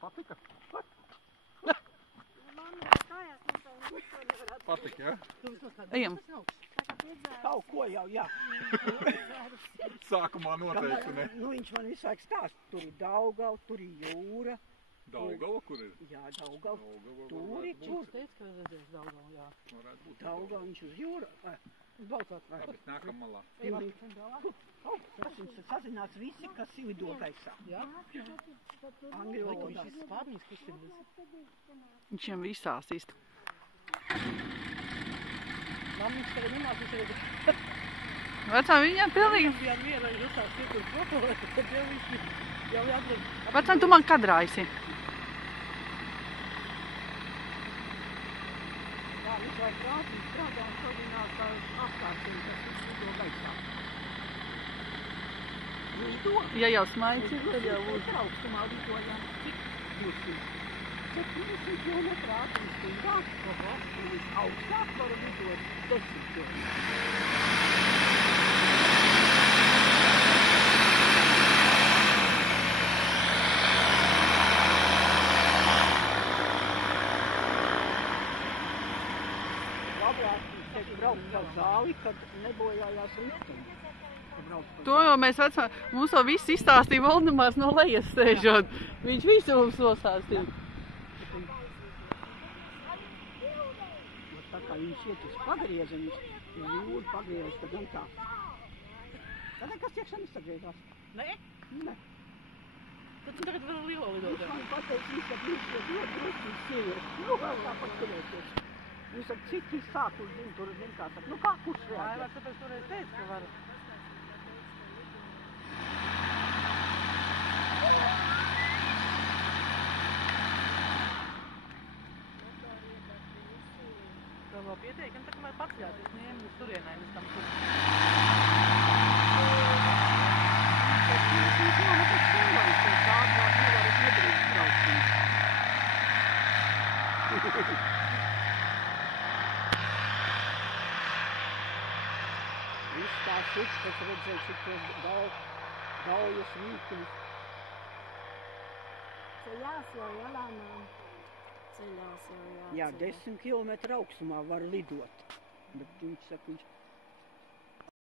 Patika? Patika, ja? Ejam. Kaut ko jau, jā. Sākumā noteikti ne. Nu, viņš man visu laiku stāst, tur ir Daugava, tur ir jūra. Daugava, kur ir? Jā, Daugava. Tur ir, tur. Teicu, ka redzēs Daugava, jā. Varētu būt. Daugava, viņš uz jūra. Braucot. Bet nākam malā. Tas viņš sazinās visi, kas lido gaisā. Jā? Angļu valodā. Šis spārnīs kustības. Viņš viņam visās īsti. Mammiņš tagad nemācīs arī. Vecām viņam pilnīgi. Bijām viena, ir uzsāks citur propolēt, tad jau visi jau jāatbrīd. Vecām, tu man kadrā esi. Jā, viņš vajag prātīgi strādā un sazinās apkārtiem, kas lido gaisā. Lido? Ja jau smaids ir, tad jau būs. Augstumā lidojām. Cik? 70 kilometru ātrumu un augstāk varu lidot 10 kilometru. Labāk šeit braukt pa zāli, kad nebojājās ritumi. To jau mēs vecām, mums to viss izstāstīja Voldemārs no lejas sēžot. Viņš visu mums nostāstīja. Tā kā viņš iet uz pagriezi, viņš jūru pagriezi, tad gan tā. Tad nekas iekšā nesagriežās. Nē? Nē. Tad tu tagad vēl lielo lidot. Viņš man pateicis, ka viņš iet ļoti drusku sievieti. Nu, vēl tā paturēties. Jūs ar citi sāku zinu, tur zinu kā saka. Nu kā kurš reaģē? Jā, tāpēc toreiz teicu, ka var. Vēl vēl pieteikam, tā kamēr pats jāties, ņēmi uz turienai, mēs tam tur. Viss tā šits, kas redzēja šitos gaujas rīkumus. Ceļās jau jālēnām. Ceļās jau jāceļ. Jā, 10 kilometru augstumā var lidot. Bet viņš saka, viņš